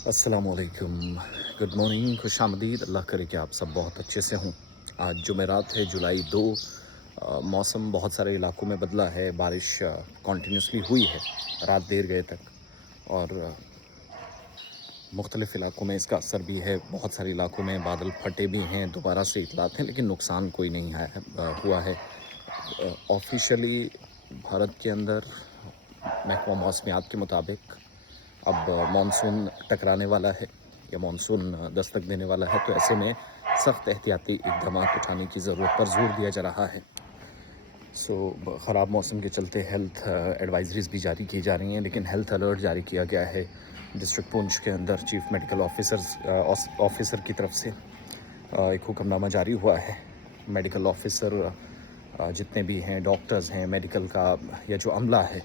अस्सलामुअलैकुम, good morning, खुशामदीद। अल्लाह करे कि आप सब बहुत अच्छे से हों। आज जुमेरात है, जुलाई 2। मौसम बहुत सारे इलाकों में बदला है। बारिश कंटिन्यूसली हुई है रात देर गए तक, और मुख्तलिफ़ इलाकों में इसका असर भी है। बहुत सारे इलाकों में बादल फटे भी हैं, दोबारा से इतलात हैं, लेकिन नुकसान कोई नहीं हुआ है। ऑफिशियली भारत के अंदर महकमा मौसमियात के मुताबिक अब मानसून टकराने वाला है या मानसून दस्तक देने वाला है, तो ऐसे में सख्त एहतियाती इक़दाम उठाने की ज़रूरत पर जोर दिया जा रहा है। ख़राब मौसम के चलते हेल्थ एडवाइजरीज़ भी जारी की जा रही हैं, लेकिन हेल्थ अलर्ट जारी किया गया है डिस्ट्रिक्ट पुंछ के अंदर। चीफ मेडिकल ऑफिसर की तरफ से एक हुक्मनामा जारी हुआ है। मेडिकल ऑफिसर जितने भी हैं, डॉक्टर्स हैं, मेडिकल का या जो अमला है,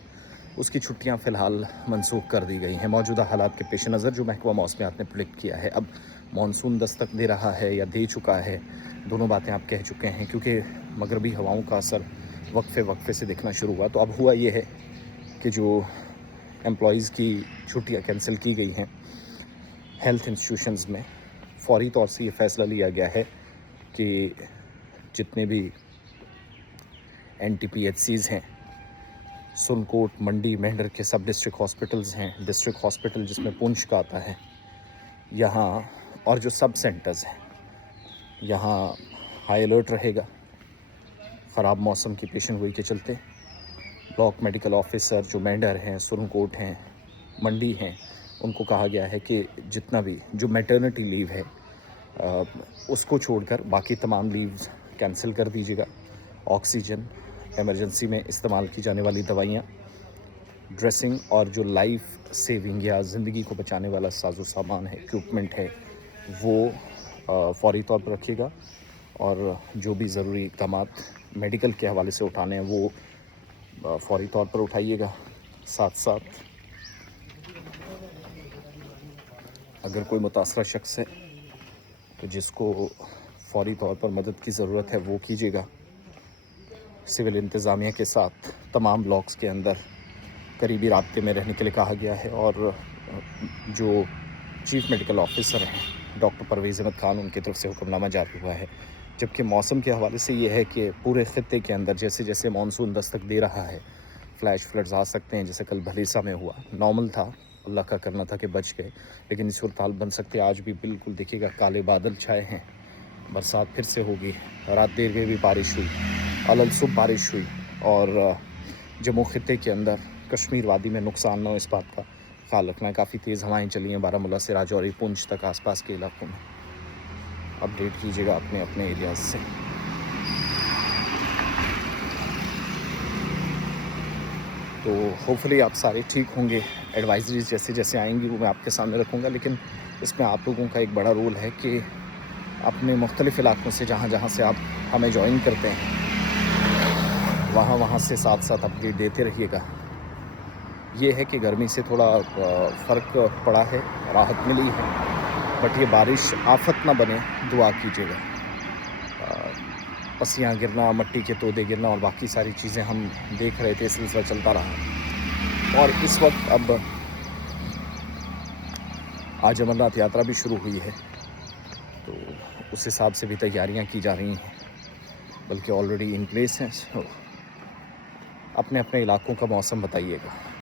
उसकी छुट्टियां फ़िलहाल मनसूख कर दी गई हैं मौजूदा हालात के पेश नज़र, जो महकमा मौसमियात ने प्रेडिक्ट किया है। अब मानसून दस्तक दे रहा है या दे चुका है, दोनों बातें आप कह चुके हैं, क्योंकि मगरबी हवाओं का असर वक्फे से दिखना शुरू हुआ। तो अब हुआ ये है कि जो एम्प्लॉइज़ की छुट्टियां कैंसिल की गई हैं हेल्थ इंस्टीट्यूशंस में, फौरी तौर से ये फ़ैसला लिया गया है कि जितने भी NTPHCs हैं, सुनकोट, मंडी, मेंढर के सब डिस्ट्रिक्ट हॉस्पिटल्स हैं, डिस्ट्रिक्ट हॉस्पिटल जिसमें पुंछ का आता है यहाँ, और जो सब सेंटर्स हैं यहाँ हाई अलर्ट रहेगा ख़राब मौसम की पेशेंगोई के चलते। ब्लॉक मेडिकल ऑफिसर जो मेंढर हैं, सुनकोट हैं, मंडी हैं, उनको कहा गया है कि जितना भी जो मैटरनिटी लीव है उसको छोड़कर बाकी तमाम लीव्स कैंसिल कर दीजिएगा। ऑक्सीजन, एमरजेंसी में इस्तेमाल की जाने वाली दवाइयाँ, ड्रेसिंग और जो लाइफ सेविंग या ज़िंदगी को बचाने वाला साजो सामान है, इक्विपमेंट है, वो फौरी तौर पर रखिएगा। और जो भी ज़रूरी इक़दाम मेडिकल के हवाले से उठाने हैं वो फौरी तौर पर उठाइएगा। साथ साथ अगर कोई मुतासरा शख्स है तो जिसको फौरी तौर पर मदद की ज़रूरत है वो कीजिएगा। सिविल इंतज़ामिया के साथ तमाम ब्लॉक्स के अंदर करीबी राब्ते में रहने के लिए कहा गया है, और जो चीफ मेडिकल ऑफिसर हैं डॉक्टर परवेज़ अहमद खान, उनकी तरफ से हुक्मनामा जारी हुआ है। जबकि मौसम के हवाले से ये है कि पूरे ख़ित्ते के अंदर जैसे जैसे मानसून दस्तक दे रहा है, फ्लैश फ्लड्स आ सकते हैं, जैसे कल भलीसा में हुआ। नॉर्मल था, अल्लाह का करना था कि बच गए, लेकिन इस सूरत हाल बन सकते। आज भी बिल्कुल देखिएगा काले बादल छाए हैं, बरसात फिर से होगी। रात देर में भी बारिश हुई, अलल सुबह बारिश हुई, और जम्मू खित्ते के अंदर कश्मीर वादी में नुकसान न हो इस बात का ख्याल रखना है। काफ़ी तेज़ हवाएं चली हैं बारामूला से राजौरी, पुंछ तक आसपास के इलाकों में। अपडेट कीजिएगा अपने अपने एरियाज़ से। तो होपफुली आप सारे ठीक होंगे। एडवाइजरीज जैसे जैसे आएंगी वो मैं आपके सामने रखूँगा, लेकिन इसमें आप लोगों का एक बड़ा रोल है कि अपने मुख्तलिफ़ इलाकों से जहाँ जहाँ से आप हमें ज्वाइन करते हैं वहाँ से साथ साथ अपडेट देते रहिएगा। ये है कि गर्मी से थोड़ा फ़र्क पड़ा है, राहत मिली है, बट ये बारिश आफत ना बने, दुआ कीजिएगा। पसियाँ गिरना, मट्टी के तोदे गिरना और बाकी सारी चीज़ें हम देख रहे थे, सिलसिला चलता रहा। और इस वक्त अब आज अमरनाथ यात्रा भी शुरू हुई है, तो उस हिसाब से भी तैयारियां की जा रही हैं, बल्कि ऑलरेडी इन प्लेस हैं। अपने अपने इलाकों का मौसम बताइएगा।